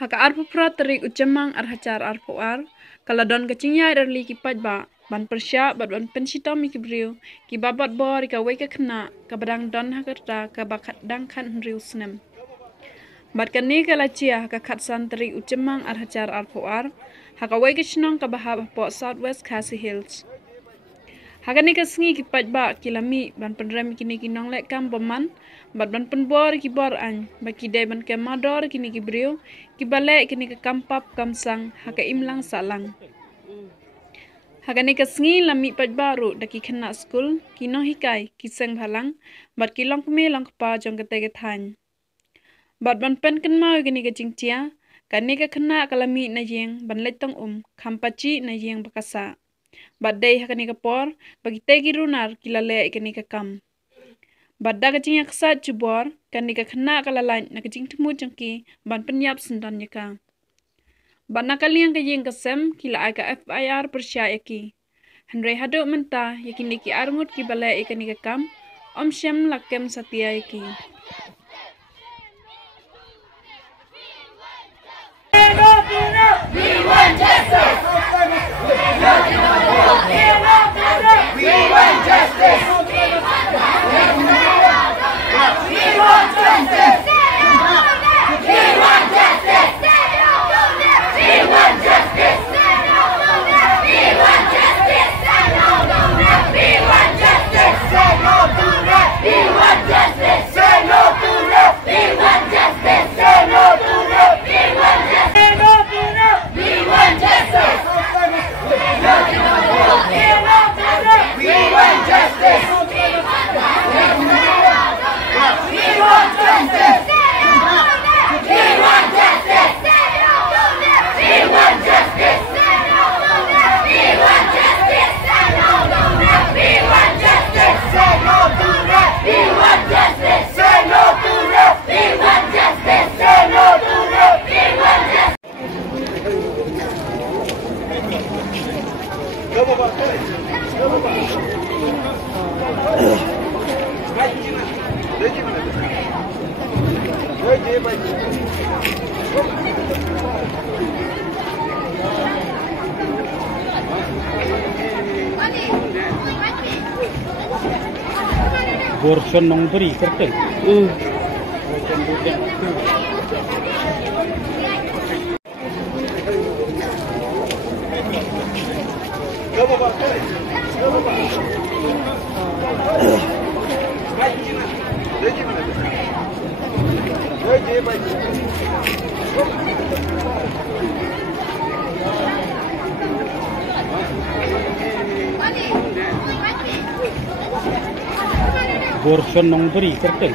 Haka arpu pra terik ucemang arhacar arpu kaladon kecinya erli kipat ba ban persya ban pensita mi kibriu ki babat bor ka wei ka khynnah ka badang don hakerta ka bakat dang kan riu snem. Bat kani ka lachia ka khatsan terik ucemang arhacar arpu haka wei ka chnong ka bahab po southwest Khasi Hills. Haka ni ka sngi kipat ba kilami ban penrem kini kinong lek kam boman bat ban penbor ki bor an ba ki dai ban ke mador kini ki brio ki bale kini ke kampap kamsang haka imlang salang. Haka ni ka sngi lami pat baru da ki khynnah school ki no hikai ki seng bhalang bat ki long me long pa jong ke te than. Bat ban pen kan mau kini ke jingtia kani ka khynnah kalami na yeng ban letong khampachi na yeng bakasa. Badai hakani kapor bagi tegi runar kilale ikani ka kam. Badda kacing yang kesat cubor kani ka khynnah kalalain na kacing temu jengki ban penyap sendan nyaka. Bad nakali yang kajing kesem kila ai ka FIR persya yaki. Henry haduh mynta yakini ki ngut ki bale ikani ka kam om syem lakem satya yaki. We want justice! We want justice! We want justice! We want justice! We want justice! We want justice! We want justice! Say no to rape! We want justice! Say no to rape! We want justice! Say no to rape! We want justice! We want justice! We want justice! We want justice! We want justice! We want justice! We want justice! We want justice! Say no to rape! We want justice! Say no to rape! We want justice! Say no to rape! We want justice! Borson nong beri kerja. Borson nong beri kerja.